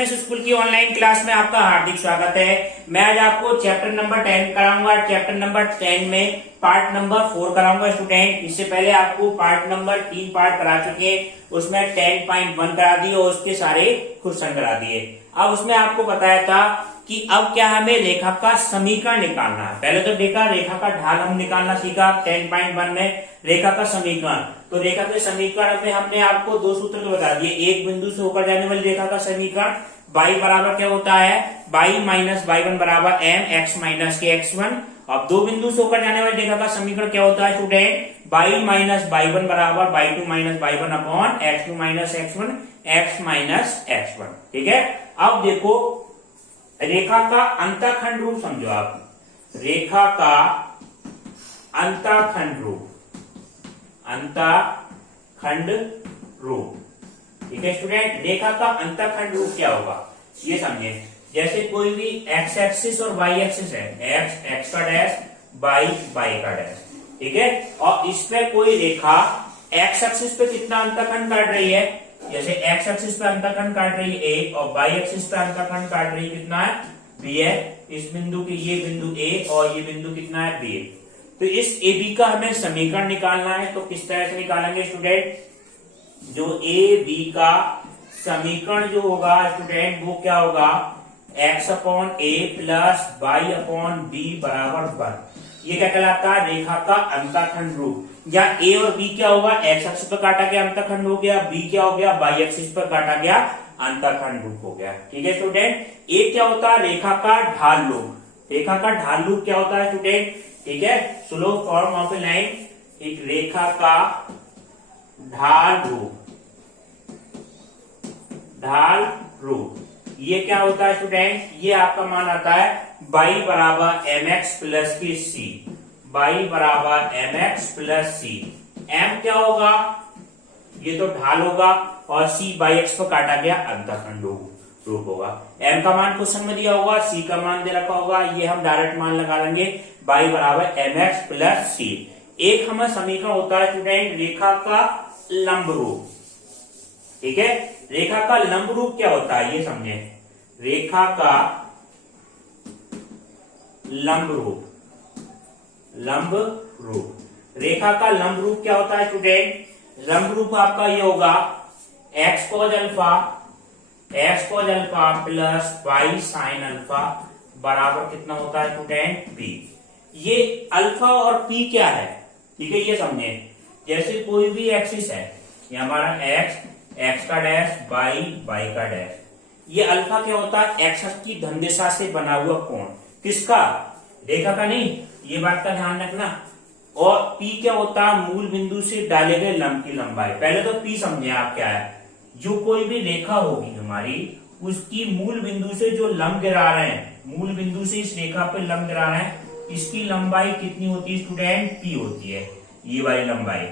SMS school की online class में आपका हार्दिक स्वागत है। मैं आज आपको चैप्टर नंबर 10 कराऊंगा। चैप्टर नंबर 10 में पार्ट नंबर 4 कराऊंगा स्टूडेंट। इससे पहले आपको पार्ट नंबर 3 पार्ट करा चुके, उसमें 10.1 करा दिए और उसके सारे क्वेश्चन करा दिए। अब उसमें आपको बताया था कि अब क्या हमें रेखा का समीकरण निकालना है। पहले तो देखा रेखा का ढाल हम निकालना सीखा 10.1 में, रेखा का समीकरण। तो रेखा के समीकरण में हमने आपको दो सूत्र तो बता दिए। एक बिंदु से होकर जाने वाली रेखा का समीकरण y बराबर क्या होता है, y माइनस y1 बराबर m x माइनस के x1। अब दो बिंदु से होकर जाने वाली रेखा का समीकरण क्या होता है स्टूडेंट, y माइनस y1 बराबर y2 minus y1 upon x2 minus x1 x minus x1। ठीक है। अब देखो रेखा का अंतःखंड रूप समझो आप, रेखा का अंतःखंड रूप, अंतःखंड रूप। ठीक है स्टूडेंट, रेखा का अंतःखंड रूप क्या होगा ये समझे। जैसे कोई भी एक्स एक्सिस और वाई एक्सिस है, एक्स एक्स का डैश, वाई वाई का डैश। ठीक है। और इस पे कोई रेखा एक्स एक्सिस पे कितना अंतःखंड काट रही है, जैसे एक्स एक्सिस पे अंतःखंड काट रही है ए, और वाई एक्सिस पे अंतःखंड काट रही है कितना है, बी है। इस बिंदु की ये बिंदु ए और ये बिंदु कितना है, बी। तो इस ए बी का हमें समीकरण निकालना है। तो किस तरह से निकालेंगे स्टूडेंट, जो ए बी का समीकरण जो होगा स्टूडेंट वो क्या होगा, x upon A plus Y upon B बराबर 1। ये क्या कहलाता है, रेखा का अंतःखंड रूप। या ए और बी क्या होगा, एक्स एक्सिस पर काटा गया अंतःखंड हो गया, बी क्या हो गया, वाई एक्सिस पर काटा गया अंतःखंड रूप हो गया। ठीक है स्टूडेंट। ए क्या होता है, रेखा का ढाल रूप। रेखा का ढाल रूप क्या होता है स्टूडेंट, ठीक है, slow form of A line, एक रेखा का ढाल रूप, ढाल रूप। ये क्या होता है स्टूडेंट, ये आपका मान आता है y बराबर एम एक्स प्लस की सी, y बराबर एम एक्स प्लस सी। m क्या होगा, ये तो ढाल होगा, और c बाई एक्स पर काटा गया अंतःखंड रूप होगा। m का मान क्वेश्चन में दिया होगा, c का मान दे रखा होगा, ये हम डायरेक्ट मान लगा लेंगे y बराबर एम एक्स प्लस सी। एक हमें समीकरण होता है स्टूडेंट रेखा का लंब रूप। ठीक है, रेखा का लंब रूप क्या होता है ये समझे। रेखा का लंब रूप, लंब रूप, रेखा का लंब रूप क्या होता है स्टूडेंट, लंब रूप आपका ये होगा X cos alpha, X cos alpha plus Y sin alpha बराबर कितना होता है स्टूडेंट, पी। ये अल्फा और पी क्या है, ठीक है, ये समझे। जैसे कोई भी एक्सिस है, ये हमारा एक्स, एक्स का डैश, वाई वाई का डैश। ये अल्फा क्या होता है, एक्स की धन दिशा से बना हुआ कोण, किसका, रेखा का नहीं, ये बात का ध्यान रखना। और पी क्या होता है, मूल बिंदु से डाले गए लंब की लंबाई। पहले तो पी समझे आप क्या है, जो कोई भी रेखा होगी हमारी, उसकी मूल बिंदु से जो लंब गिरा रहे हैं, मूल बिंदु से इस रेखा पे लंब गिरा रहे हैं, इसकी लंबाई कितनी होती है स्टूडेंट, पी होती है, ये वाली लंबाई।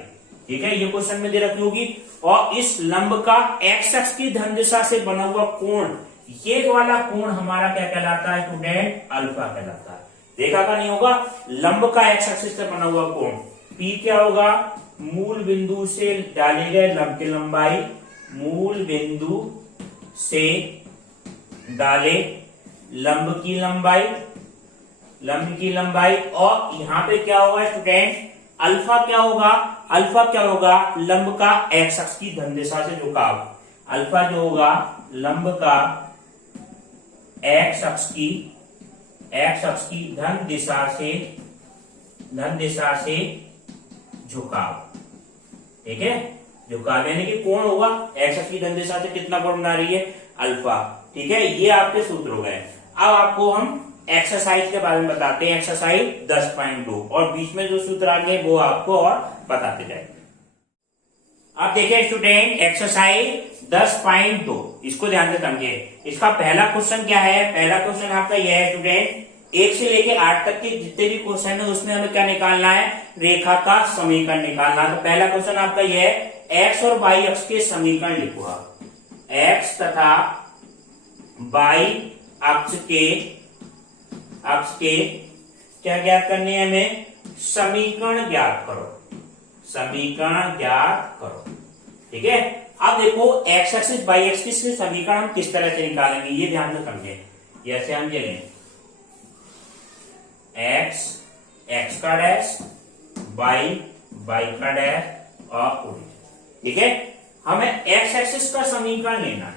ठीक है, ये क्वेश्चन में दे रखी होगी। और इस लंब का एक्स अक्ष की धन दिशा से बना हुआ कोण, ये वाला कोण हमारा क्या कहलाता है स्टूडेंट, अल्फा कहलाता है। रेखा का नहीं होगा, लंब का एक्स अक्ष से बना हुआ कोण। पी क्या होगा, मूल बिंदु से डाले गए लंब की लंबाई, मूल बिंदु से डाले लंब की लंबाई, लंब की लंबाई। और यहां पे क्या होगा स्टूडेंट, अल्फा क्या होगा, अल्फा क्या होगा, लंब का एक्स अक्ष की धन दिशा से झुकाव। अल्फा जो होगा लंब का एक्स अक्ष की धन दिशा से झुकाव। ठीक है, झुकाव यानी कि कोण होगा, एक्स अक्ष की धन दिशा से कितना कोण बना रही है, अल्फा। ठीक है, ये आपके सूत्र हो गए। अब आपको हम एक्सरसाइज के बारे में बताते हैं, एक्सरसाइज 10.2, और बीच में जो सूत्र आगे वो आपको और बताते जाएंगे। अब देखिए स्टूडेंट एक्सरसाइज 10.2, इसको ध्यान से समझिए। इसका पहला क्वेश्चन क्या है, पहला क्वेश्चन आपका यह है स्टूडेंट, 1 से लेके 8 तक के जितने भी क्वेश्चन है उसमें हमें क्या निकालना है, रेखा का समीकरण निकालना है। तो पहला क्वेश्चन आपका यह है, एक्स और वाई अक्ष के समीकरण लिखो आप। एक्स तथा वाई अक्ष के क्या ज्ञात करने हैं हमें, समीकरण ज्ञात करो, समीकरण ज्ञात करो। ठीक है। अब देखो एक्स एक्सिस बाई एक्सिस के समीकरण हम किस तरह से निकालेंगे ये ध्यान से समझें। जैसे हम ये लें एक्स एक्स का डैश बाई बाई का डैश और ओरिजिन। ठीक है, हमें एक्स एक्सिस का समीकरण लेना है,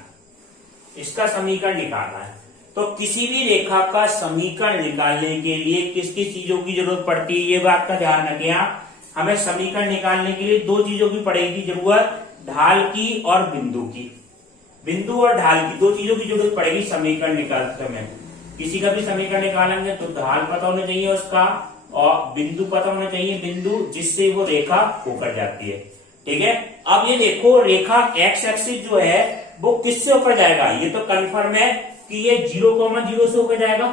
इसका समीकरण निकालना है। तो किसी भी रेखा का समीकरण निकालने के लिए किस किस चीजों की जरूरत पड़ती है ये बात का ध्यान रखें आप। हमें समीकरण निकालने के लिए दो चीजों की पड़ेगी जरूरत, ढाल की और बिंदु की। बिंदु और ढाल की दो चीजों की जरूरत पड़ेगी समीकरण निकालते समय। किसी का भी समीकरण निकालेंगे तो ढाल पता होना चाहिए उसका और बिंदु पता होना चाहिए, बिंदु जिससे वो रेखा होकर जाती है। ठीक है, अब ये देखो रेखा एक्स एक्सिस जो है वो किससे होकर जाएगा, ये तो कंफर्म है कि ये 0,0 से होकर जाएगा,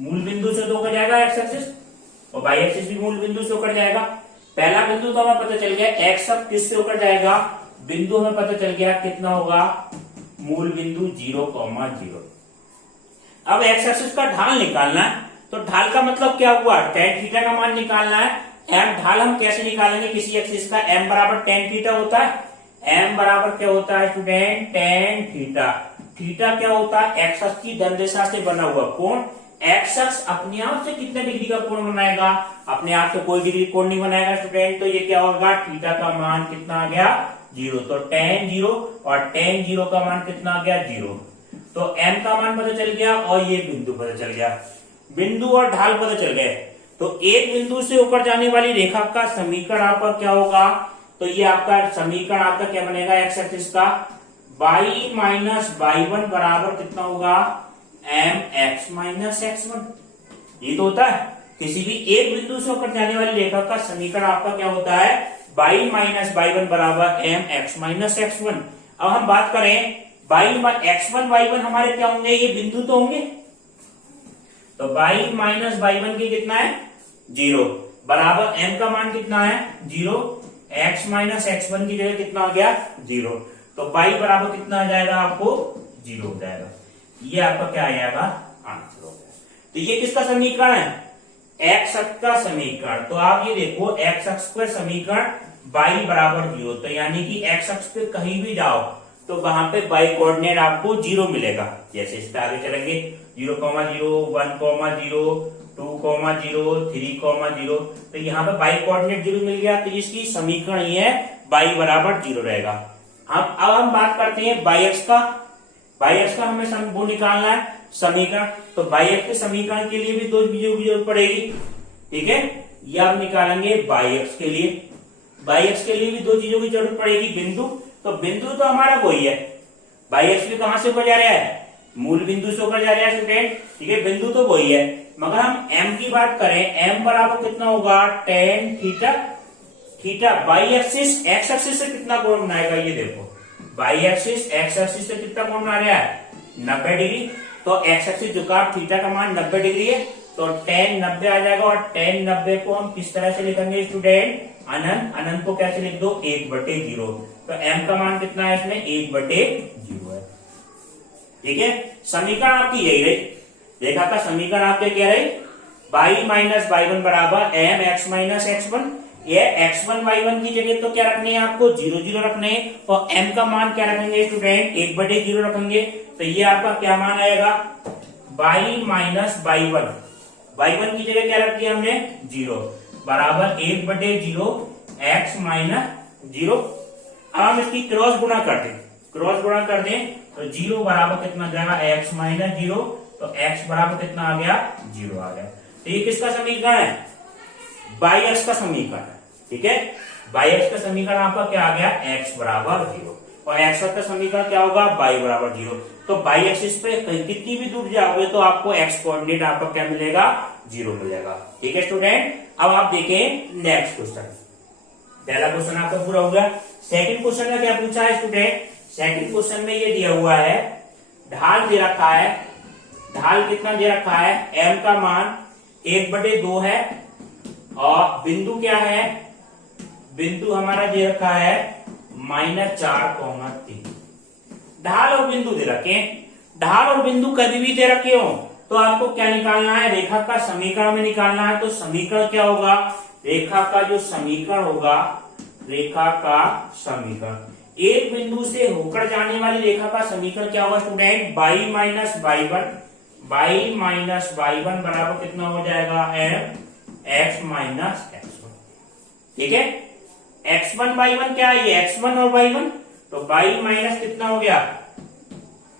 मूल बिंदु से होकर जाएगा एक्स एक्सिस, और वाई एक्सिस भी मूल बिंदु से होकर जाएगा। पहला बिंदु तो हमें पता चल गया एक्स अब किससे होकर जाएगा, बिंदु हमें पता चल गया कितना होगा, मूल बिंदु 0,0। अब एक्स एक्सिस का ढाल निकालना है, तो ढाल का मतलब क्या हुआ, tan थीटा का मान निकालना है। एम ढाल हम कैसे निकालेंगे किसी एक्सिस का, एम बराबर tan थीटा होता है। एम बराबर क्या होता है स्टूडेंट, tan थीटा। थीटा क्या होता है, एक्स अक्ष की धन दिशा से बना हुआ कोण। एक्स अक्ष अपने आप से कितने डिग्री का कोण बनाएगा, अपने आप से कोई डिग्री कोण नहीं बनाएगा स्टूडेंट। तो ये क्या होगा, थीटा का मान कितना आ गया, 0। तो tan 0 और tan 0 का मान कितना आ गया, 0। तो m का मान पता चल गया और ये बिंदु पता चल गया, बिंदु और ढाल पता चल गए। तो एक बिंदु से होकर जाने वाली रेखा का समीकरण आपका क्या होगा, तो ये आपका समीकरण आपका क्या बनेगा एक्स एक्सिस का, y माइनस y1 बराबर कितना होगा, mx माइनस x1। ये तो होता है किसी भी एक बिंदु से होकर जाने वाली रेखा का समीकरण आपका क्या होता है, y माइनस y1 बराबर mx माइनस x1। अब हम बात करें x1 y1 हमारे क्या होंगे, ये बिंदु तो होंगे। तो y माइनस y1 की कितना है, 0 बराबर m का मान कितना है, 0। x माइनस x1 की जगह कितना आ गया, 0। तो y बराबर कितना आ जाएगा आपको, 0 हो जाएगा। ये आपका क्या आ जाएगा, आंसर हो गया। तो ये किसका समीकरण है, x अक्ष का समीकरण। तो आप ये देखो x अक्ष का समीकरण y बराबर 0। तो यानी कि x अक्ष पे कहीं भी जाओ तो वहां पे y कोऑर्डिनेट आपको 0 मिलेगा। जैसे इस पे आगे चलेंगे 0,0, 1,0, 2,0, 3,0। तो यहाँ पे y कोऑर्डिनेट 0 मिल गया, तो इसकी समीकरण ये है y बराबर 0 रहेगा। अब हम बात करते हैं y अक्ष का। y अक्ष का हमें वो निकालना है समीकरण। तो y अक्ष के समीकरण के लिए भी दो चीजों की जरूरत पड़ेगी। ठीक है, ये आप निकालेंगे y अक्ष के लिए। y अक्ष के लिए भी दो चीजों की जरूरत पड़ेगी, बिंदु। तो बिंदु तो हमारा वही है, y अक्ष भी कहां से होकर जा रहा है, मूल बिंदु से होकर जा रहा है स्टूडेंट। ठीक है, बिंदु तो वही है, मगर हम m की बात करें, m बराबर कितना होगा, tan theta. Theta y axis x axis से कितना कोण बनाएगा, ये देखो y एक्सिस x एक्सिस से कितना कोण बना रहा है, 90 डिग्री। तो x एक्सिस झुकाव थीटा का मान 90 डिग्री है, तो tan 90 आ जाएगा। और tan 90 को हम किस तरह से लिखेंगे स्टूडेंट, अनंत। अनंत को कैसे लिख दो, 1/0। तो m का मान कितना है इसमें, 1/0 है। ठीक है, समीकरण आपकी यही रही, रेखा का समीकरण आपके क्या रही, y माइनस y1 बराबर mx माइनस x1। ये x1 y1 की जगह तो क्या रखने हैं आपको, 0,0 रखने हैं, और m का मान क्या रखेंगे स्टूडेंट, 1/0 रखेंगे। तो ये आपका क्या मान आएगा, y माइनस y1 की जगह क्या रख दिया हमने, 0 बराबर 1/0 x माइनस 0। अब हम इसकी क्रॉस गुणा कर दें, तो 0 बराबर कितना आ जाएगा, x माइनस 0। तो x बराबर कितना आ गया, 0 आ गया। तो ये किसका समीकरण है, y अक्ष का समीकरण है। ठीक है, y अक्ष का समीकरण आपका क्या आ गया, x बराबर 0, और x अक्ष का समीकरण क्या होगा, y बराबर 0। तो y एक्सिस पे कितनी भी दूर जाओगे तो आपको x कोऑर्डिनेट आपका क्या मिलेगा, 0 मिलेगा। ठीक है स्टूडेंट, अब आप देखें नेक्स्ट क्वेश्चन। पहला क्वेश्चन आपका पूरा हो गया। सेकंड क्वेश्चन में क्या पूछा है स्टूडेंट, सेकंड क्वेश्चन में ये दिया हुआ है, ढाल दे रखा है, ढाल कितना दे रखा है, m का मान 1/2 है, और बिंदु क्या है, बिंदु हमारा दे रखा है -4,3। ढाल और बिंदु दे रखे, ढाल और बिंदु कभी भी दे रखे हो तो आपको क्या निकालना है, रेखा का समीकरण में निकालना है। तो समीकरण क्या होगा, रेखा का जो समीकरण होगा रेखा का समीकरण। एक बिंदु से होकर जाने वाली रेखा का समीकरण क्या होगा student, Y minus Y one, Y minus Y one बराबर कितना हो जाएगा, M X minus X one. ठीक है, एक्स वन बाई वन क्या है, ये एक्स वन और बाई वन, तो बाई माइनस कितना हो गया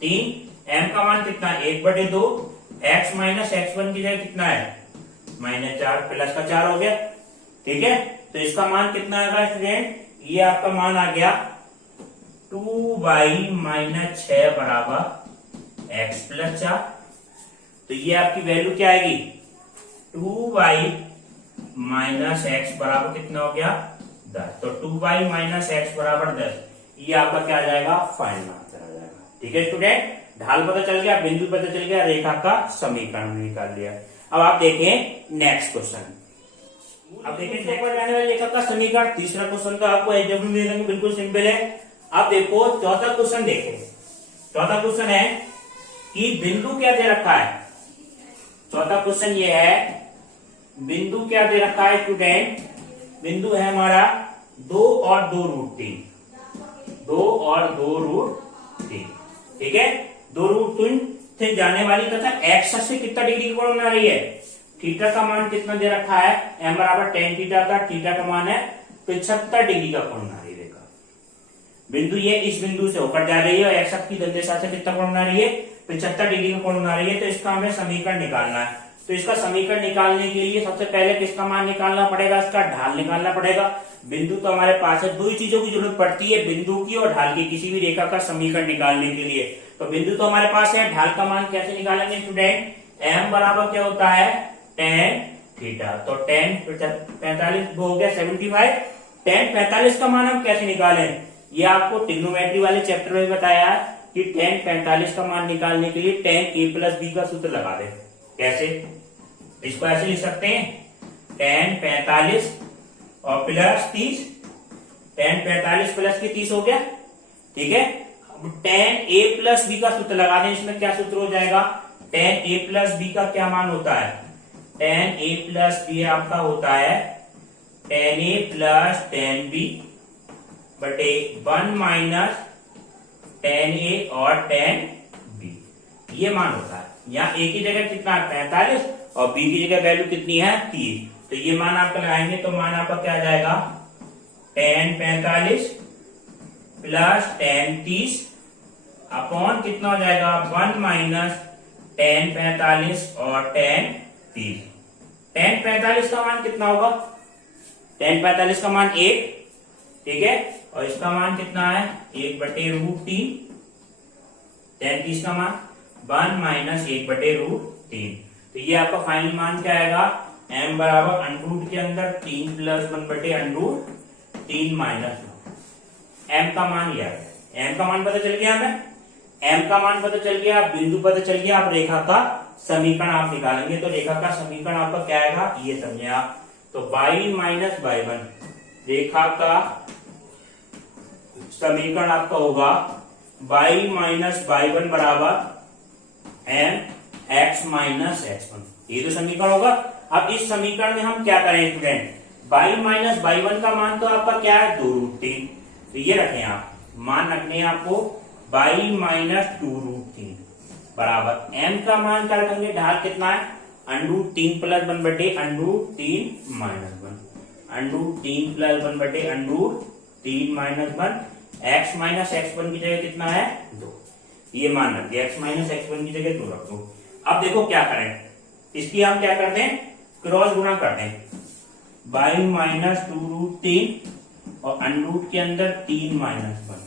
3, एम का मान कितना है 1/2, एक्स माइनस एक्स वन की जगह कितना है -4 प्लस का 4 हो गया। ठीक है, तो इसका मान कितना आएगा स्टूडेंट, ये आपका मान आ गया 2/-6 बराबर एक्स प्लस 4। तो ये आपकी वैल्यू क्या आएगी 2/-x बराबर कितना हो गया 10। तो 2/-x बराबर 10, ये आपका क्या आ जाएगा, फाइनल आंसर आ जाएगा। ठीक है स्टूडेंट, ढाल पता चल गया, बिंदु पता चल गया, रेखा का समीकरण निकाल लिया। अब आप देखें नेक्स्ट क्वेश्चन। अब देखिए जाने वाली रेखा का समीकरण, तीसरा क्वेश्चन का आपको एग्जाम्पल दे देंगे, बिल्कुल सिंपल है। अब देखो चौथा क्वेश्चन देखें। चौथा क्वेश्चन है कि बिंदु क्या दे रखा है, चौथा क्वेश्चन ये है बिंदु क्या दे रखा है स्टूडेंट, बिंदु है हमारा 2 और 2√3, 2 और 2√3। ठीक है, 2√3 से जाने वाली तथा एक्स से कितना डिग्री की कोण बना रही है, थीटा का मान कितना दे रखा है, m बराबर tan थीटा का, थीटा का मान है 75 डिग्री का कोण बना रही है रेखा। बिंदु ये इस बिंदु से होकर जा रही है और एक्स की दशा से कितना कोण बना रही है 75 डिग्री का कोण बना रही है। तो इसका हमें समीकरण निकालना है। तो इसका समीकरण निकालने के लिए सबसे पहले किसका मान निकालना पड़ेगा, इसका ढाल निकालना पड़ेगा। बिंदु तो हमारे पास है, दो ही चीजों की जरूरत पड़ती है, बिंदु की और ढाल की, किसी भी रेखा का समीकरण निकालने के लिए। तो बिंदु तो हमारे पास है, ढाल का मान कैसे निकालेंगे स्टूडेंट, m बराबर क्या होता है tan थीटा। तो tan 45 हो गया 75, tan 45 का मान हम कैसे निकालें, ये आपको ट्रिग्नोमेट्री वाले चैप्टर में बताया है कि tan 45 का मान निकालने के लिए tan a प्लस b का सूत्र लगा दे। कैसे, इसको ऐसे लिख सकते हैं tan 45 और प्लस 30, tan 45 प्लस के 30 हो गया। ठीक है, अब tan a प्लस b का सूत्र लगा दें। इसमें क्या सूत्र हो जाएगा, tan a प्लस b का क्या मान होता है, tan a प्लस b आपका होता है tan a plus tan b बटे 1 माइनस tan a और tan b, ये मान होता है। यहाँ a की जगह कितना है 45 और b की जगह वैल्यू कितनी है 30। तो ये मान आपका लगाएंगे तो मान आपका क्या आ जाएगा tan 45 प्लस tan 30 अपॉन कितना हो जाएगा 1 माइनस tan 45 और tan 30। tan 45 का मान कितना होगा, tan 45 का मान 1। ठीक है, और इसका मान कितना है 1/√3, tan 30 का मान 1 माइनस 1/√3। तो ये आपका फाइनल मान क्या आएगा, m बराबर √ के अंदर 3 प्लस 1/√3 माइनस m का मान यह है। m का मान पता चल गया हमें, m का मान पता चल गया, बिंदु पता चल गया। आप रेखा का समीकरण आप निकालेंगे तो रेखा का समीकरण आपका क्या आएगा, ये समझे आप। तो बाई माइनस बाई वन रेखा का समीकरण आपका होगा बाई माइनस बाई वन बराबर M X minus X one, ये तो समीकरण होगा। अब इस समीकरण में हम क्या करें student, Y minus Y one का मान तो आपका क्या है 2√3, तो ये रखें आप, मान रखने हैं आपको बाई माइनस 2√3 बराबर m का मान क्या रखेंगे, ढाल कितना है √3 plus 1/√3 minus 1, √3 plus 1/√3 minus 1, x minus X one की जगह कितना है 2, ये मान रख दिया, x माइनस एक्स वन की जगह 2 रख दो। अब देखो क्या करें, इसकी हम क्या करते हैं क्रॉस गुणा करते हैं, बाई माइनस 2√3 और √ के अंदर 3 माइनस 1,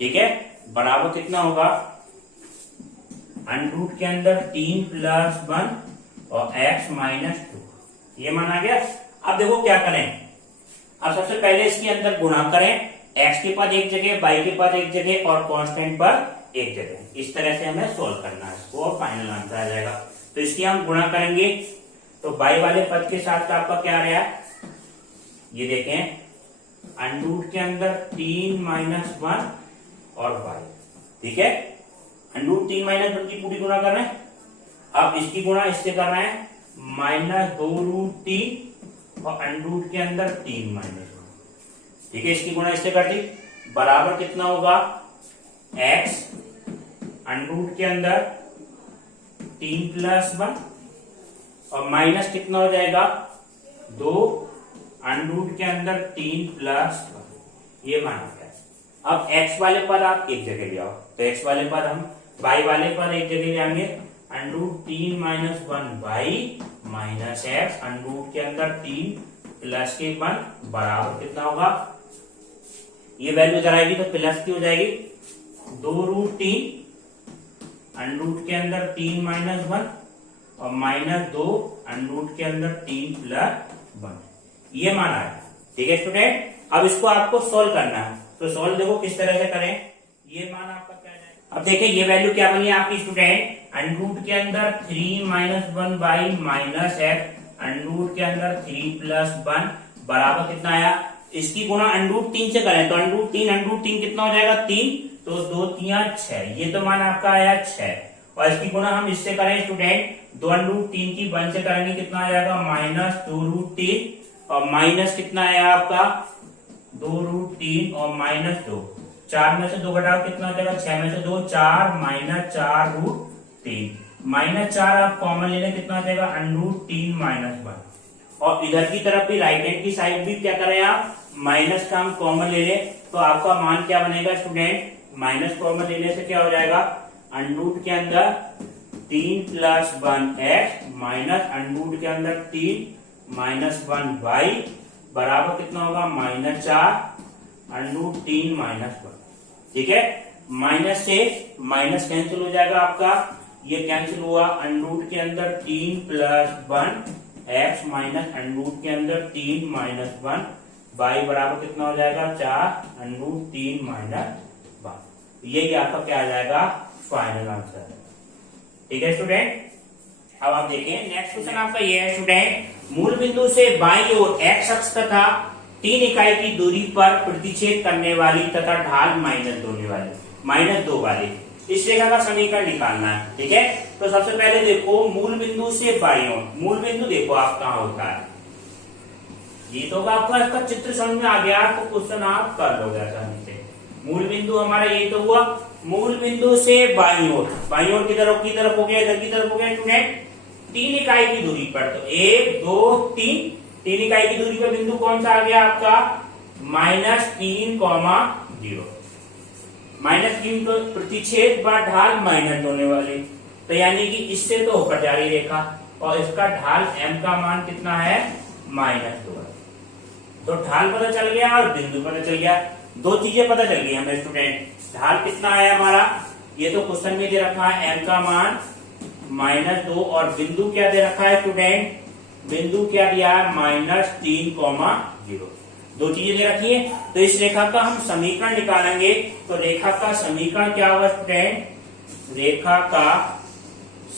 ठीक है, बराबर कितना होगा √ के अंदर 3 प्लस 1 और x माइनस 2, ये मान आ गया। अब देखो क्या करें, अब सबसे पहले इसके अंदर गुणा करें, x के पास एक जगह, y के पास एक जगह और कांस्टेंट पर एक जगह, इस तरह से हमें सोल्व करना है इसको और फाइनल आंसर आ जाएगा। तो इसकी हम गुणा करेंगे तो y वाले पद के साथ आपका क्या रहा, ये देखें √ के अंदर 3 माइनस 1 और y, ठीक है, √3 माइनस 1 की पूरी गुणा कर रहे हैं। अब इसकी गुणा इससे कर रहे हैं -2√3 और √ के अंदर 3 माइनस 1, ठीक है, इसकी गुणा इससे कर दी, बराबर कितना होगा x अंडरूट के अंदर 3+1 और माइनस कितना हो जाएगा 2 अंडरूट के अंदर 3+1, ये माना गया। अब x वाले पद आप एक जगह ले आओ, तो x वाले पद हम y वाले पद एक जगह ले आएंगे, अंडरूट 3 - 1 माइनस x अंडरूट के अंदर 3 प्लस के 1 बराबर कितना होगा, ये वैल्यू इधर आएगी तो प्लस की हो जाएगी 2√3 अंडरूट के अंदर 3 - 1 और -2 अंडरूट के अंदर 3+1, ये माना है। ठीक है स्टूडेंट, अब इसको आपको सोल्व करना है, तो सोल्व देखो किस तरह से करें। ये मान आपका क्या जाएगा, अब देखिए ये वैल्यू क्या बनी आपकी स्टूडेंट, अंडरूट के अंदर 3 - 1 माइनस x अंडरूट के अंदर 3+1 बराबर कितना आया, इसकी गुणा अंडरूट 3 से करें तो अंडरूट 3 कितना हो जाएगा 3, तो 2 3 6, ये तो मान आपका आया 6, और इसकी गुणा हम इससे करें स्टूडेंट, 2 √3 की 1 से करेंगे कितना आ जाएगा -2√3 और माइनस कितना आया आपका 2√3 और -2, 4 में से 2 घटाओ कितना हो जाएगा 6 में से 2 4 -4√3, -4 आप कॉमन ले लें कितना हो जाएगा √3 - 1, और इधर की तरफ भी राइट हैंड की साइड भी क्या करें आप माइनस का हम कॉमन ले लें, तो आपका मान क्या बनेगा स्टूडेंट, माइनस कॉमन लेने से क्या हो जाएगा अंडरूट के अंदर 3+1x माइनस अंडरूट के अंदर 3 - 1y बराबर कितना होगा -4 अंडरूट 3 - 1। ठीक है, माइनस से माइनस कैंसिल हो जाएगा आपका, ये कैंसिल हुआ, अंडरूट के अंदर 3+1 x माइनस अंडरूट के अंदर 3 - 1 y बराबर कितना हो जाएगा 4 अंडरूट 3 - 1, यही आपका क्या आ जाएगा फाइनल आंसर। ठीक है स्टूडेंट, अब आप देखिए नेक्स्ट क्वेश्चन आपका ये है स्टूडेंट, मूल बिंदु से बाईं ओर x अक्ष तथा 3 इकाई की दूरी पर प्रतिच्छेद करने वाली तथा ढाल -2 वाली इस रेखा का समीकरण निकालना है। ठीक है, तो सबसे पहले देखो मूल बिंदु से बाईं ओर, मूल बिंदु देखो आप कहाँ होता है, ये तो आपका इसका चित्र समझ में आ गया, आपको क्वेश्चन आप कर लोगे आसानी से। मूल बिंदु हमारा ये तो हुआ, मूल बिंदु से बाईं ओर की तरफ हो गया, इधर की तरफ हो गया स्टूडेंट 3 इकाई की दूरी पर, तो 1 2 3 इकाई की दूरी पर बिंदु कौन सा आ गया आपका -3, -3 तो प्रतिच्छेद बा ढाल माइनस होने वाली, तो यानी कि इससे तो होकर जा रही रेखा और इसका ढाल m का मान कितना है -2, तो ढाल पता चल गया और बिंदु पता चल गया, दो चीजें पता चल गई हमें स्टूडेंट। ढाल कितना है हमारा, ये तो क्वेश्चन में दे रखा है m का मान -2 और बिंदु क्या दे रखा है स्टूडेंट, बिंदु क्या दिया है -3, 0, दो चीजें दे रखी है। तो इस रेखा का हम समीकरण निकालेंगे, तो रेखा का समीकरण क्या होगा स्टूडेंट, रेखा का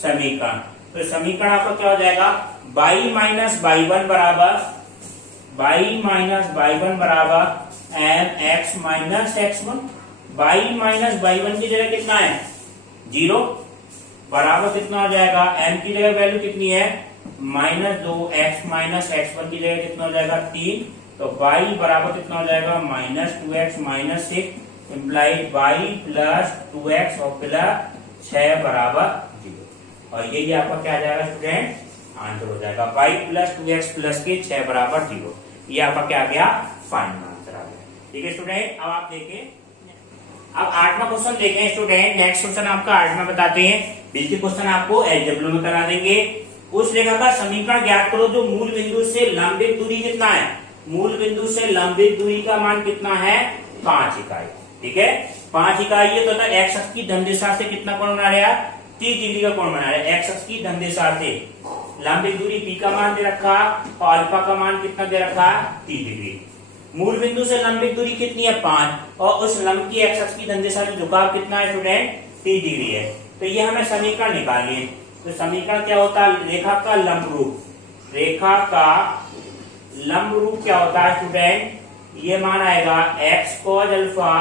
समीकरण, तो समीकरण आपका क्या हो जाएगा y - y1 बराबर mx - x1, y - y1 की जगह कितना है 0 बराबर कितना हो जाएगा m की जगह वैल्यू कितनी है -2x - x1 की जगह कितना हो जाएगा 3, तो y बराबर कितना हो जाएगा -2x - 6 इम्प्लाइड y + 2x और प्लस 6 बराबर 0, और यही आपका क्या आ जाएगा स्टूडेंट आंसर हो जाएगा y + 2x + के 6 बराबर 0, ये आपका क्या आ गया फाइनल आंसर आ गया। ठीक है स्टूडेंट, अब आप देखें, अब 8वां क्वेश्चन देखें स्टूडेंट, नेक्स्ट क्वेश्चन आपका 8वां बताते हैं, बीच के क्वेश्चन आपको एलजेब्रा में करा देंगे। उस रेखा का समीकरण ज्ञात करो जो मूल बिंदु से लंबित दूरी कितना है, मूल बिंदु से लंबित दूरी का मान कितना है 5 इकाई। ठीक है, 5 इकाई है, तो एक्स अक्ष की धन दिशा से कितना कोण बना रहा है 30 डिग्री का कोण बना रहा है, एक्स अक्ष की धन दिशा से लंबित दूरी पी का मान दे रखा और अल्फा का मान कितना दे रखा है 30 डिग्री। मूल बिंदु से लंबित दूरी कितनी है 5 और उस लंब की एक्स अक्ष की धन दिशा से झुकाव कितना है स्टूडेंट 30 डिग्री है, तो ये हमें समीकरण निकालनी है। तो समीकरण क्या होता है, रेखा का लंब रूप, रेखा का लंब रूप क्या होता है स्टूडेंट, ये मान आएगा x cos alpha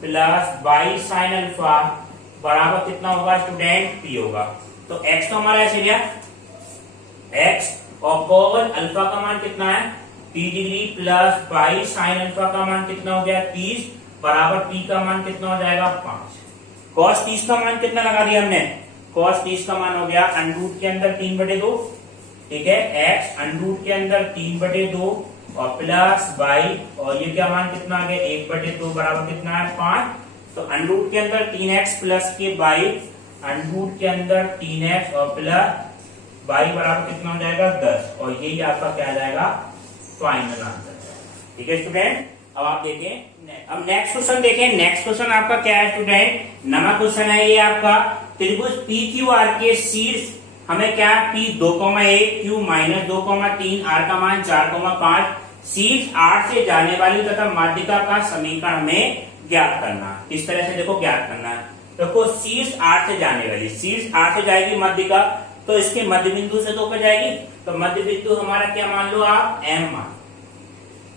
plus y sin alpha बराबर कितना होगा स्टूडेंट p होगा। तो x तो हमारा ऐसे गया x और cos अल्फा का मान कितना है 30 degree plus by sine alpha का मान कितना हो गया 30 बराबर पी का मान कितना हो जाएगा 5। cos 30 का मान कितना लगा दिया हमने, cos 30 का मान हो गया अंडरूट के अंदर 3/2, ठीक है, x अंडरूट के अंदर 3/2 और प्लस बाई, और ये क्या मान कितना आ गया 1/2 बराबर कितना है 5। तो अंडरूट के अंदर 3x प्लस के बाई अंडरूट के अंदर 3x और प्लस बाई बराबर कितना हो जाएगा 10, और यही आपका क्या आ जाएगा फाइनल आंसर। ठीक है स्टूडेंट, अब आप देखें अब नेक्स्ट क्वेश्चन देखें। नेक्स्ट क्वेश्चन आपका क्या है स्टूडेंट, नवा क्वेश्चन है ये आपका, त्रिभुज पी क्यू आर के शीर्ष हमें क्या P 2,1 Q -2,3 R का मान 4,5 शीर्ष 8 से जाने वाली तथा माध्यिका का समीकरण हमें ज्ञात करना। इस तरह से देखो ज्ञात करना है, देखो शीर्ष 8 से जाने वाली, शीर्ष 8 से जाएगी माध्यिका, तो इसके मध्य बिंदु से तो होकर जाएगी, तो मध्य बिंदु हमारा क्या मान लो आप M मान,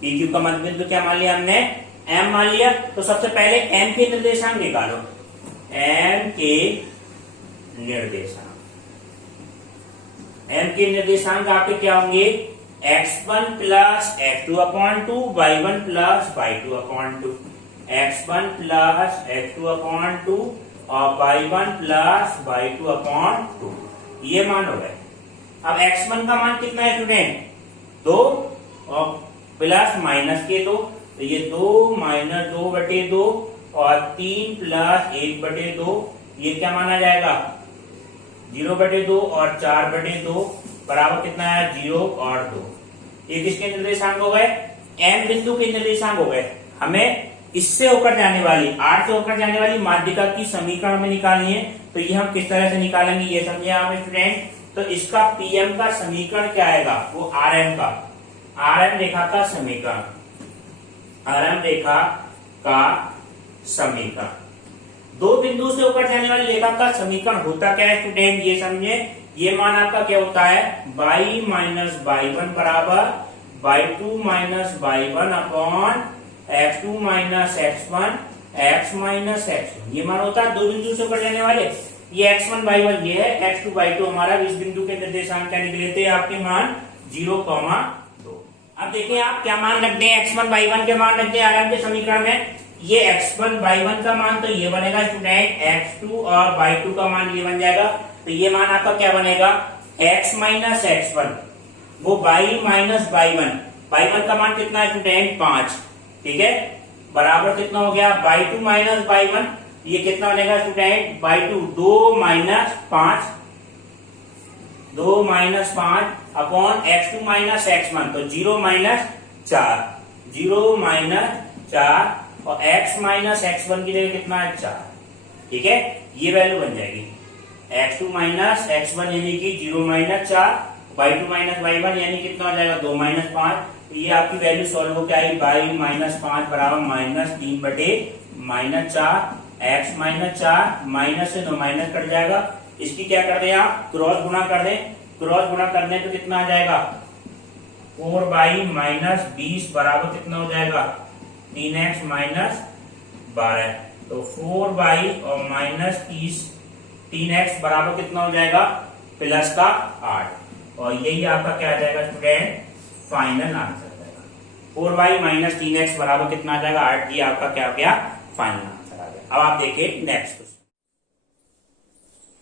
पी क्यू का मध्य बिंदु क्या मान लिया हमने M मान लिया। तो सबसे पहले M के निर्देशांक निकालो, M के निर्देशांक, M के निर्देशांक आपके क्या होंगे x1 plus x2/2 y1 plus y2/2, x1 plus x2/2 और y1 प्लस y2/2, ये मान हो गए। अब x1 का मान कितना है स्टूडेंट 2 और प्लस माइनस के 2, तो ये 2 माइनस 2/2 और 3 प्लस 1/2, ये क्या माना जाएगा 0/2 और 4/2 बराबर कितना है 0 और 2। ये किसके निर्देशांक हो गए M बिंदु के निर्देशांक हो गए। हमें इससे होकर जाने वाली 8 से होकर जाने वाली माध्यिका की समीकरण में निकालनी है, तो ये हम किस तरह से निकालेंगे ये समझे आप स्टूडेंट। तो इसका PM का समीकरण क्या आएगा वो RM का, RM रेखा का समीकरण, RM रेखा का समीकरण, दो बिंदु से होकर जाने वाली रेखा का समीकरण होता क्या है स्टूडेंट ये समझे। ये मान आपका क्या होता है y माइनस y1 बराबर y2 minus y1 upon x2 minus x1 x minus x1, ये मान होता है दो बिंदु से होकर जाने वाले। ये x1 y1 ये है, x2 y2 हमारा इस बिंदु के निर्देशांक क्या निकले थे आपके मान 0,2। अब देखिए आप क्या मान रखते हैं x1 y1 के मान रखते हैं आरएम के समीकरण में। ये x1 y1 का मान तो ये बनेगा स्टूडेंट, x2 और y2 का मान ये बन जाएगा, तो ये मान आपका क्या बनेगा x माइनस x1 वो y माइनस y1 का मान कितना है स्टूडेंट 5, ठीक है, बराबर कितना हो गया y2 माइनस y1, ये कितना बनेगा student y2 2 minus 5 upon x2 minus x1, तो 0 माइनस 4 और x माइनस x1 की जगह कितना है 4, ठीक है, ये वैल्यू बन जाएगी x2 माइनस x1 यानी कि 0 माइनस 4, y2 माइनस y1 यानी कितना हो जाएगा 2 माइनस 5, तो ये आपकी वैल्यू सॉल्व होकर आई y माइनस 5 बराबर माइनस 3 बटे माइनस 4, x माइनस 4 माइनस से 2 माइनस कट जाएगा, इसकी क्या कर दें आप क्रॉस गुणा कर दें, क्रॉस गुणा करने पे कितना आ जाएगा 4y माइनस 20 बराबर कितना हो जाएगा 3x माइनस 12, तो 4y और माइनस 3x बराबर कितना हो जाएगा प्लस का 8, और यही आपका क्या आ जाएगा स्टूडेंट फाइनल आंसर जाएगा। 4y माइनस 3x बराबर कितना आ जाएगा 8, ये आपका क्या हो गया फाइनल आंसर आ गया। अब आप देखिए नेक्स्ट क्वेश्चन।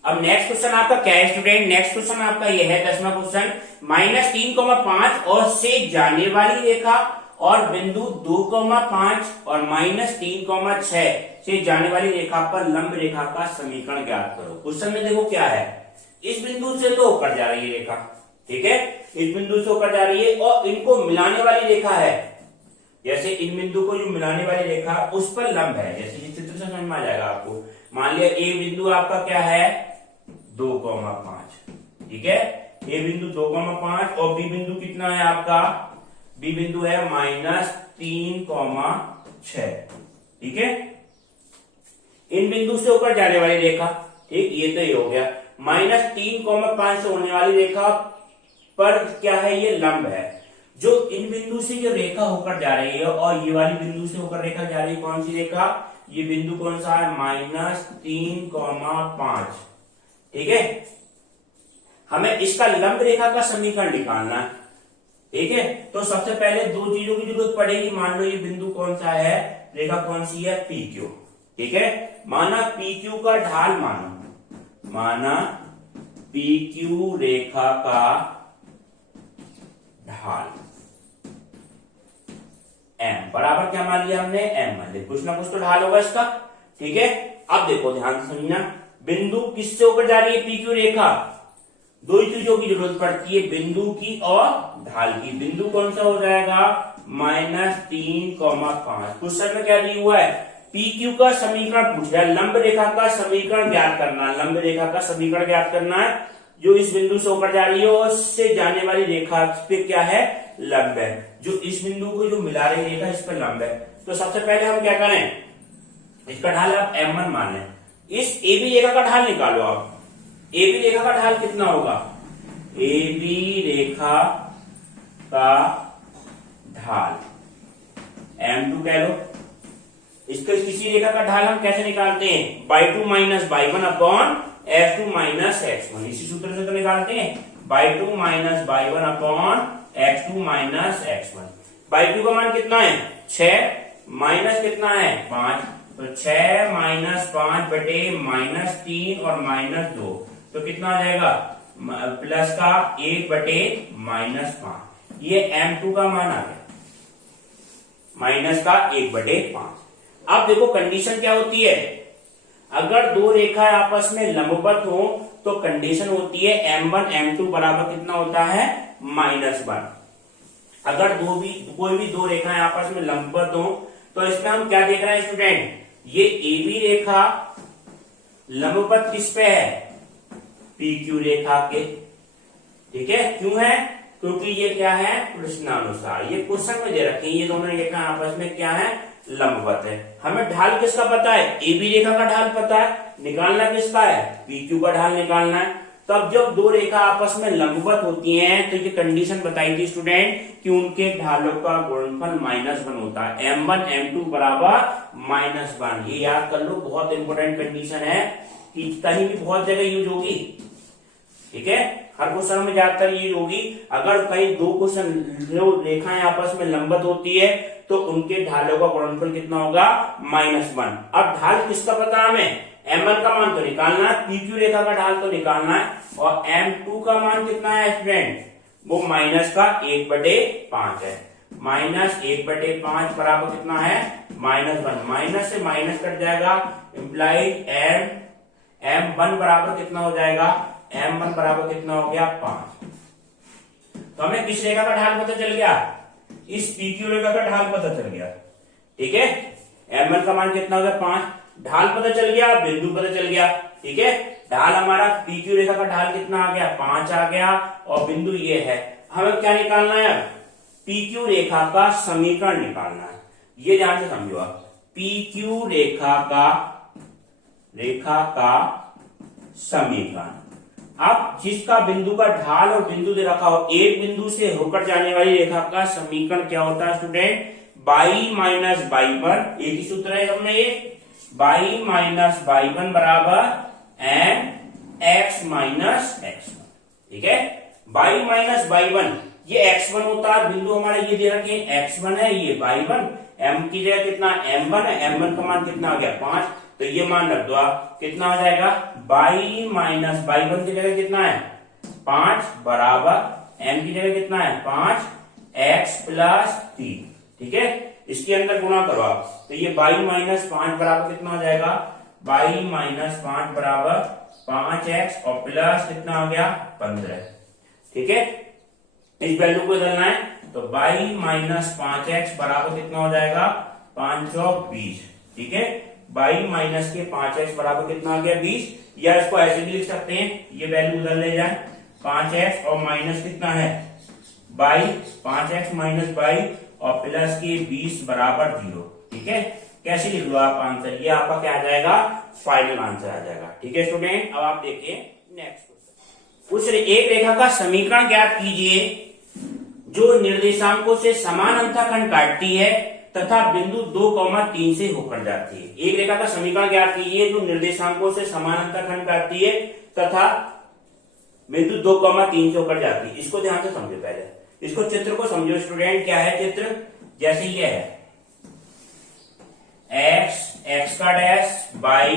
अब नेक्स्ट क्वेश्चन आपका क्या है स्टूडेंट, नेक्स्ट क्वेश्चन आपका यह है 10वां क्वेश्चन, -3,5 और से जाने वाली रेखा और बिंदु 2,5 और -3,6 से जाने वाली रेखा पर लंब रेखा का समीकरण ज्ञात करो। क्वेश्चन में देखो क्या है, इस बिंदु से तो होकर जा रही है रेखा, ठीक है, इस बिंदु से होकर जा रही है और इनको मिलाने वाली रेखा है, जैसे इन बिंदु को जो मिलाने वाली रेखा उस पर लंब है, जैसे इस चित्र से समझ में आ जाएगा आपको। मान लिया ए बिंदु आपका क्या है 2,5, ठीक है, ए बिंदु 2,5 और बी बिंदु कितना है आपका, बी बिंदु है -3,6, ठीक है, इन बिंदु से होकर जाने वाली रेखा, ठीक, ये तो ये हो गया। -3,5 से होने वाली रेखा पर क्या है ये लंब है, जो इन बिंदु से जो रेखा होकर जा रही है और ये वाली बिंदु से होकर रेखा जा रही है, कौन सी रेखा, ये बिंदु कौन सा है -3,5, ठीक है, हमें इसका लंब रेखा का समीकरण निकालना है। ठीक है। तो सबसे पहले दो चीजों की जरूरत पड़ेगी। मान लो ये बिंदु कौन सा है, रेखा कौन सी है, पी क्यू। ठीक है, माना पी क्यू का ढाल, माना पी क्यू रेखा का ढाल एम बराबर क्या मान लिया हमने, एम मान लिया। कुछ ना कुछ तो ढाल होगा इसका। ठीक है, अब देखो ध्यान से समझना, बिंदु किससे होकर जा रही है, पी क्यू रेखा। दो ही चीजों की जरूरत पड़ती है, बिंदु की और ढाल की। बिंदु कौन सा हो जाएगा, -3,5। क्वेश्चन में क्या दिया हुआ है, पी क्यू का समीकरण पूछ रहा है, लंब रेखा का समीकरण ज्ञात करना है। लंब रेखा का समीकरण ज्ञात करना है जो इस बिंदु से होकर जा रही है और उससे जाने वाली रेखा पे क्या है, लंब है। जो इस बिंदु को जो मिला रही रेखा इस पर लंब है। तो सबसे पहले हम क्या करें, इसका ढाल आप m1 मान लें। इस AB रेखा का ढाल निकालो आप। AB रेखा का ढाल कितना होगा, AB रेखा का ढाल m2 कह लो। इसके किसी रेखा का ढाल हम कैसे निकालते हैं, by2 minus by1 upon f2 minus x1। इसी सूत्र से तो निकालते हैं, by2 minus by1 upon x2 minus x1। by2 का मान कितना है, 6 माइनस कितना है, 5। तो 6 माइनस 5 बटे -3 और -2, तो कितना आ जाएगा, प्लस का 1 बटे -5। ये m2 का मान आ गया, माइनस का 1 बटे 5। अब देखो कंडीशन क्या होती है, अगर दो रेखा आपस में लंबवत हो तो कंडीशन होती है m1 m2 बराबर कितना होता है, -1। अगर कोई भी दो रेखाएं आपस में लंबवत हो तो इसमें हम क्या देख रहे हैं स्टूडेंट, ये AB रेखा लंबवत किस पे है, PQ रेखा के। ठीक है, क्यों है, क्योंकि ये क्या है, प्रश्नानुसार। ये क्वेश्चन में दे रखे हैं, ये दोनों रेखा आपस में क्या है, लंबवत है। हमें ढाल किसका पता है, AB रेखा का ढाल पता है, निकालना किसका है, PQ का ढाल निकालना है। तब जब दो रेखा आपस में लंबवत होती हैं तो ये कंडीशन बताई थी स्टूडेंट कि उनके ढालों का गुणनफल -1 होता है, m1 m2 बराबर -1। ये याद कर लो, बहुत इंपॉर्टेंट कंडीशन है कि कहीं भी बहुत जगह यूज होगी। ठीक है, हर क्वेश्चन में ज्यादातर ये होगी, अगर कहीं दो क्वेश्चन जो रेखाएं आपस में लंबवत होती है तो उनके ढालों का गुणनफल कितना होगा, -1। अब ढाल किसका पता हमें, m1 का मान तो निकालना है, PQ रेखा का ढाल तो निकालना है, और m2 का मान कितना है स्टूडेंट, वो -1 बटे 5 है। -1/5 बराबर कितना है, -1। माइनस से माइनस कट जाएगा, इंप्लाइड m1 बराबर कितना हो जाएगा, m1 बराबर कितना हो गया, 5। तो हमें किस रेखा का ढाल पता चल गया, इस PQ रेखा का ढाल पता चल गया। ठीक है, m1 का मान कितना हो गया, 5। ढाल पता चल गया, बिंदु पता चल गया। ठीक है, ढाल हमारा PQ रेखा का ढाल कितना आ गया, 5 आ गया, और बिंदु ये है। हमें क्या निकालना है, PQ रेखा का समीकरण निकालना है। ये ध्यान से समझो आप, PQ रेखा का समीकरण। अब जिसका बिंदु का ढाल और बिंदु दे रखा हो, एक बिंदु से होकर जाने वाली रेखा का समीकरण क्या होता है स्टूडेंट, बाई माइनस बाई पर, एक ही सूत्र है हमने, ये बाई माइनस बाई वन बराबर mx माइनस x1। ठीक है, बाई माइनस बाई वन, ये x1 होता है, बिंदु हमारा ये दे रखे x1 है, ये बाई वन, m की जगह कितना m1 है, m1 का मान कितना आ गया, 5। तो ये मान रख दो आप, कितना हो जाएगा, बाई माइनस बाई वन की जगह कितना है, 5 बराबर m की जगह कितना है, 5 x प्लस 3। ठीक है, इसके अंदर गुणा करो आप, तो ये बाई माइनस 5 बराबर कितना हो जाएगा, बाई माइनस 5 बराबर 5x और प्लस कितना हो गया, 15। ठीक है, इस वैल्यू को बदलना है, तो बाई माइनस 5x बराबर कितना हो जाएगा, 520। ठीक है, बाई माइनस के 5x बराबर कितना आ गया, 20। या इसको ऐसे भी लिख सकते हैं, ये वैल्यू बदल ले जाए, 5x और माइनस कितना है, बाई, 5x माइनस बाई और प्लस के 20 बराबर 0। ठीक है, कैसे लिख लो आप आंसर, ये आपका क्या आ जाएगा, फाइनल आंसर आ जाएगा। ठीक है स्टूडेंट, अब आप देखिए नेक्स्ट क्वेश्चन। उस एक रेखा का समीकरण ज्ञात कीजिए जो निर्देशांकों से समान अंतःखंड काटती है तथा बिंदु 2,3 से होकर जाती है। एक रेखा का समीकरण ज्ञात कीजिए जो निर्देशांकों से समान अंतःखंड काटती है तथा बिंदु 2,3 से होकर जाती है। इसको ध्यान से समझो पहले, इसको चित्र को समझो स्टूडेंट, क्या है चित्र, जैसे ये है एक्स का डैश बाई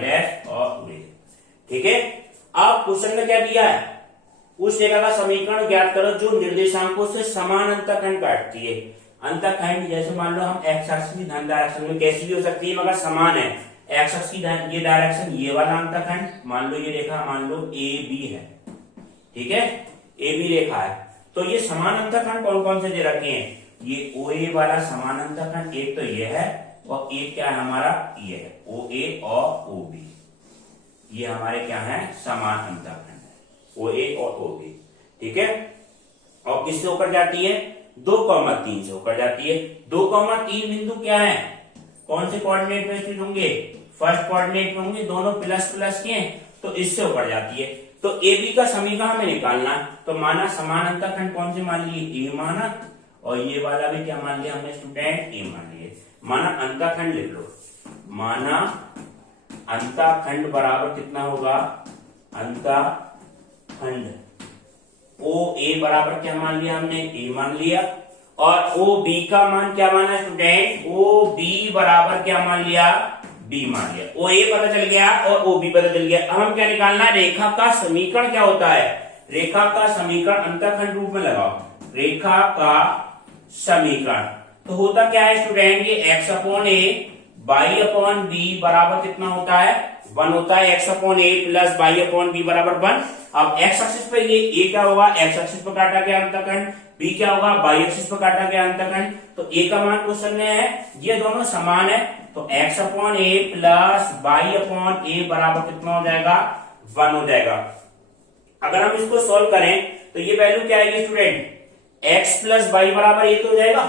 डैश और ये, ठीक है। अब क्वेश्चन में क्या दिया है, उस रेखा का समीकरण ज्ञात करो जो निर्देशांकों से समान अंतःखंड काटती है। अंतःखंड जैसे मान लो हम एक्स अक्ष की धन डायरेक्शन में कैसी भी हो सकती है मगर समान है, एक्स अक्ष की ये डायरेक्शन, ये वाला अंतःखंड, मान लो ये रेखा मान लो ए बी है, ठीक है, ए बी रेखा है, तो ये समान अंतःखंड कौन कौन से दे रखे हैं, ये ओ ए वाला समान अंतःखंड एक तो ये है, और एक क्या है हमारा, ये है ओ ए और ओ बी, ये हमारे क्या है समान अंतःखंड है, ओ ए और ओ बी, ठीक है। और किससे होकर जाती है, 2,3 से होकर जाती है। 2,3 बिंदु क्या है, कौन से कोऑर्डिनेट में स्थित होंगे, फर्स्ट कोऑर्डिनेट में होंगे, दोनों प्लस प्लस के, तो इससे होकर जाती है। तो ए बी का समीकरण हमें निकालना, तो माना समान अंतःखंड कौन से मान लिए, ए माना, और ये वाला भी क्या मान लिया हमने स्टूडेंट, ए मान लिए। माना अंतःखंड लिख लो, माना अंतःखंड बराबर कितना होगा, अंतःखंड ओ ए बराबर क्या मान लिया हमने, ए मान लिया, और ओ बी का मान क्या माना स्टूडेंट, ओ बी बराबर क्या मान लिया, बी मान लिया। ओ ए पता चल गया और ओ बी पता चल गया। अब हम क्या निकालना है, रेखा का समीकरण क्या होता है, रेखा का समीकरण अंतःखंड रूप में लगाओ, रेखा का समीकरण तो होता क्या है स्टूडेंट, ये X upon A Y upon B बराबर कितना होता है, 1 होता है, X upon A plus Y upon B बराबर 1। अब एक्स एक्सिस पे ये ए क्या होगा, एक्स एक्सिस पे काटा गया अंतःखंड, बी क्या होगा, बाई एक्सिस पे काटा गया अंतःखंड, तो ए का मान क्वेश्चन में है, ये दोनों समान है, तो X upon A plus Y upon A बराबर कितना हो जाएगा, 1 हो जाएगा। अगर हम इसको सोल्व करें तो ये वैल्यू क्या आएगी स्टूडेंट, एक्स प्लस बाई बराबर ए तो हो जाएगा,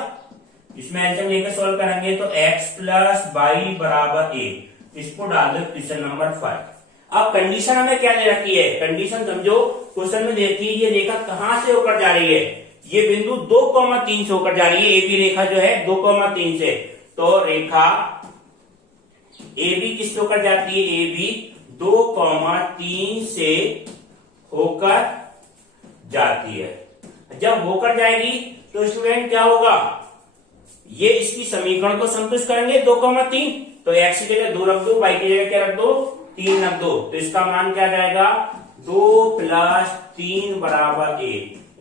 इसमें एल्सियम लेकर सोल्व करेंगे तो x प्लस बाई बराबर a, इसको डाल दो क्वेश्चन नंबर 5। अब कंडीशन हमें क्या दे रखी है, कंडीशन समझो, क्वेश्चन में देखिए ये रेखा कहां से होकर जा रही है, ये बिंदु 2,3 से होकर जा रही है, ए बी रेखा जो है 2,3 से, तो रेखा ए बी किससे होकर जाती है, ए बी 2,3 से होकर जाती है। जब होकर जाएगी तो स्टूडेंट क्या होगा, ये इसकी समीकरण को संतुष्ट करेंगे 2,3, तो x की जगह 2 रख दो, y की जगह क्या रख दो, 3 रख दो, तो इसका मान क्या जाएगा, 2 प्लस 3 बराबर a,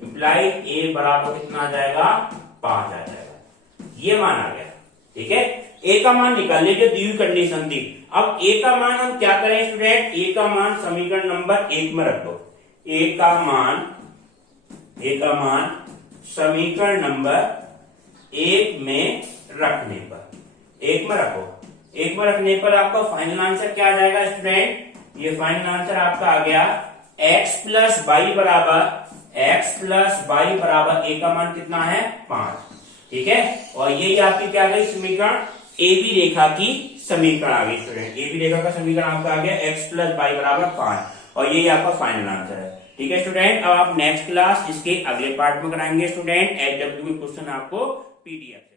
इंप्लाई a बराबर कितना आ जाएगा, 5 आ जाएगा, ये मान आ गया, ठीक है। a का मान निकालने जो दी हुई कंडीशन थी। अब a का मान हम क्या करें स्टूडेंट, a का मान समीकरण नंबर 1 में रख दो, a का मान समीकरण नंबर 1 में रखने पर, 1 में रखो, 1 में रखने पर आपका फाइनल आंसर क्या आ जाएगा स्टूडेंट, ये फाइनल आंसर आपका आ गया x प्लस बाई बराबर a का मान कितना है, 5, ठीक है। और ये आपकी क्या गई समीकरण, ए बी रेखा की समीकरण आ गई स्टूडेंट, ए बी रेखा का समीकरण आपका आ गया x प्लस बाई बराबर 5, और ये आपका फाइनल आंसर है, ठीक है स्टूडेंट। अब आप नेक्स्ट क्लास इसके अगले पार्ट में कराएंगे स्टूडेंट, एचडब्ल्यू में क्वेश्चन आपको पीडीएफ